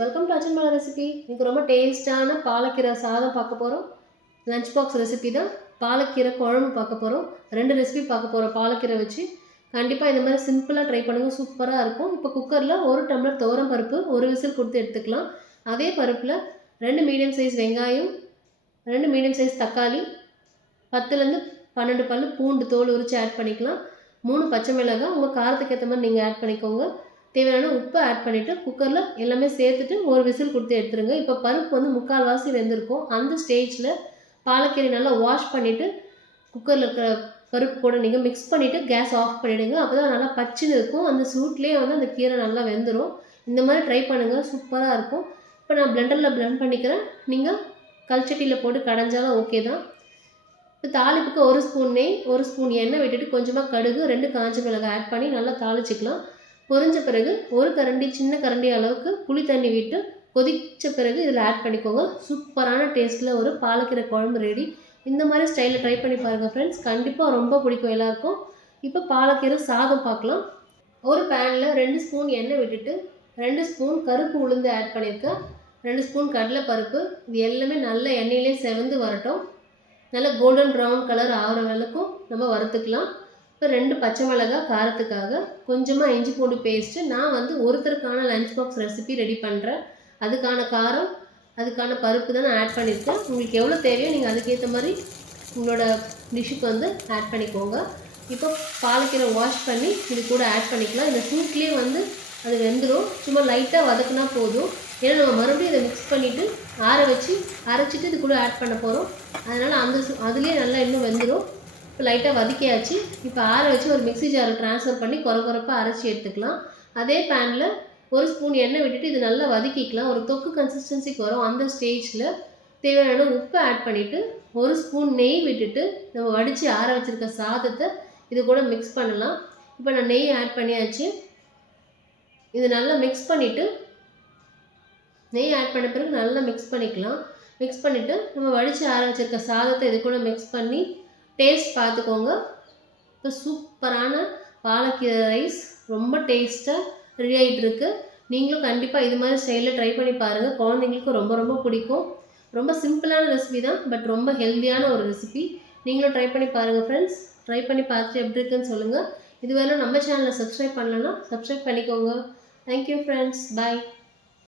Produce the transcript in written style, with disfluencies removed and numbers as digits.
Welcome to அச்சன்மலா recipe. இன்னைக்கு ரொம்ப டேஸ்டான பாலக்கீரை சாதம் பார்க்க போகிறோம். லஞ்ச் பாக்ஸ் ரெசிபி தான். பாலக்கீரை குழம்பு பார்க்க போகிறோம். 2 ரெசிபி பார்க்க போகிறோம் பாலக்கீரை வச்சு. கண்டிப்பாக இந்த மாதிரி சிம்பிளாக ட்ரை பண்ணுங்கள், சூப்பராக இருக்கும். இப்போ குக்கரில் 1 டம்ளர் துவரம் பருப்பு 1 விசில் கொடுத்து எடுத்துக்கலாம். அதே பருப்பில் 2 மீடியம் சைஸ் வெங்காயம், 2 மீடியம் சைஸ் தக்காளி, 10லேருந்து 12 பல் பூண்டு தோல் உரித்து ஆட் பண்ணிக்கலாம். 3 பச்சை மிளகாய் உங்கள் காரத்துக்கு ஏற்ற மாதிரி நீங்கள் ஆட் பண்ணிக்கோங்க. தேவையான உப்பு ஆட் பண்ணிவிட்டு குக்கரில் எல்லாமே சேர்த்துட்டு 1 விசில் கொடுத்து எடுத்துருங்க. இப்போ பருப்பு வந்து 3/4 வாசி வெந்திருக்கும். அந்த ஸ்டேஜில் பாலக்கீரை நல்லா வாஷ் பண்ணிவிட்டு குக்கரில் இருக்கிற பருப்பு கூட நீங்கள் மிக்ஸ் பண்ணிவிட்டு கேஸ் ஆஃப் பண்ணிவிடுங்க. அப்போ தான் நல்லா பச்சின்னு இருக்கும். அந்த சூட்லேயே வந்து அந்த கீரை நல்லா வெந்துடும். இந்த மாதிரி ட்ரை பண்ணுங்கள், சூப்பராக இருக்கும். இப்போ நான் பிளெண்டரில் பிளெண்ட் பண்ணிக்கிறேன். நீங்கள் கல்ச்சட்டியில் போட்டு கடைஞ்சாலும் ஓகே தான். இப்போ தாளிப்புக்கு 1 ஸ்பூன் நெய், 1 ஸ்பூன் எண்ணெய் விட்டுட்டு கொஞ்சமாக கடுகு, 2 காஞ்ச மிளகாய் ஆட் பண்ணி நல்லா தாளிச்சிக்கலாம். பொரிஞ்ச பிறகு 1 கரண்டி சின்ன கரண்டி அளவுக்கு புளி தண்ணி விட்டு கொதித்த பிறகு இதில் ஆட் பண்ணிக்கோங்க. சூப்பரான டேஸ்ட்டில் ஒரு பாலக்கீரை குழம்பு ரெடி. இந்த மாதிரி ஸ்டைலில் ட்ரை பண்ணி பாருங்கள் ஃப்ரெண்ட்ஸ், கண்டிப்பாக ரொம்ப பிடிக்கும் எல்லாருக்கும். இப்போ பாலக்கீரை சாதம் பார்க்கலாம். ஒரு பேனில் 2 ஸ்பூன் எண்ணெய் விட்டுட்டு 2 ஸ்பூன் கருப்பு உளுந்து ஆட் பண்ணியிருக்கேன். 2 ஸ்பூன் கடலை பருப்பு. இது எல்லாமே நல்ல எண்ணெயிலே செவந்து வரட்டும். நல்ல கோல்டன் ப்ரௌன் கலர் ஆகிற வரைக்கும் நம்ம வறுத்துக்கலாம். இப்போ 2 பச்சை மிளகாய் காரத்துக்காக, கொஞ்சமாக இஞ்சி பூண்டு பேஸ்ட்டு. நான் வந்து ஒருத்தருக்கான லஞ்ச் பாக்ஸ் ரெசிபி ரெடி பண்ணுறேன். அதுக்கான காரம், அதுக்கான பருப்பு தான் நான் ஆட் பண்ணியிருக்கேன். உங்களுக்கு எவ்வளோ தேவையோ நீங்கள் அதுக்கேற்ற மாதிரி உங்களோட டிஷ்ஷுக்கு வந்து ஆட் பண்ணிக்கோங்க. இப்போ பாலக்கீரை வாஷ் பண்ணி இது கூட ஆட் பண்ணிக்கலாம். இந்த சூட்லேயே வந்து அது வெந்துடும். சும்மா லைட்டாக வதக்குனா போதும். ஏன்னா நம்ம மறுபடியும் இதை மிக்ஸ் பண்ணிவிட்டு ஆற வச்சு அரைச்சிட்டு இது கூட ஆட் பண்ண போகிறோம். அதனால் அதுலேயே நல்லா இன்னும் வெந்துடும். இப்போ லைட்டாக வதக்கியாச்சு. இப்போ ஆற வச்சு ஒரு மிக்ஸி ஜாரை ட்ரான்ஸ்ஃபர் பண்ணி குறப்பாக அரைச்சி எடுத்துக்கலாம். அதே பேனில் 1 ஸ்பூன் எண்ணெய் விட்டுட்டு இது நல்லா வதக்கிக்கலாம். ஒரு தொக்கு கன்சிஸ்டன்சிக்கு வரும். அந்த ஸ்டேஜில் தேவையான உப்பு ஆட் பண்ணிவிட்டு 1 ஸ்பூன் நெய் விட்டுட்டு நம்ம வடித்து ஆற வச்சுருக்க சாதத்தை இது கூட மிக்ஸ் பண்ணலாம். இப்போ நான் நெய் ஆட் பண்ணியாச்சு. இது நல்லா மிக்ஸ் பண்ணிவிட்டு நெய் ஆட் பண்ண பிறகு நல்லா மிக்ஸ் பண்ணிக்கலாம். மிக்ஸ் பண்ணிவிட்டு நம்ம வடித்து ஆற வச்சுருக்க சாதத்தை இது கூட மிக்ஸ் பண்ணி டேஸ்ட் பார்த்துக்கோங்க. இப்போ சூப்பரான பாலக்கீரை ரைஸ் ரொம்ப டேஸ்ட்டாக ரெடி ஆகிட்டு இருக்கு. நீங்களும் கண்டிப்பாக இது மாதிரி ஸ்டைலில் ட்ரை பண்ணி பாருங்கள். குழந்தைங்களுக்கு ரொம்ப ரொம்ப பிடிக்கும். ரொம்ப சிம்பிளான ரெசிபி தான், பட் ரொம்ப ஹெல்த்தியான ஒரு ரெசிபி. நீங்களும் ட்ரை பண்ணி பாருங்கள் ஃப்ரெண்ட்ஸ். ட்ரை பண்ணி பார்த்துட்டு எப்படி இருக்குன்னு சொல்லுங்கள். இதுவரை நம்ம சேனலை சப்ஸ்கிரைப் பண்ணலன்னா சப்ஸ்கிரைப் பண்ணிக்கோங்க. தேங்க்யூ ஃப்ரெண்ட்ஸ், பாய்.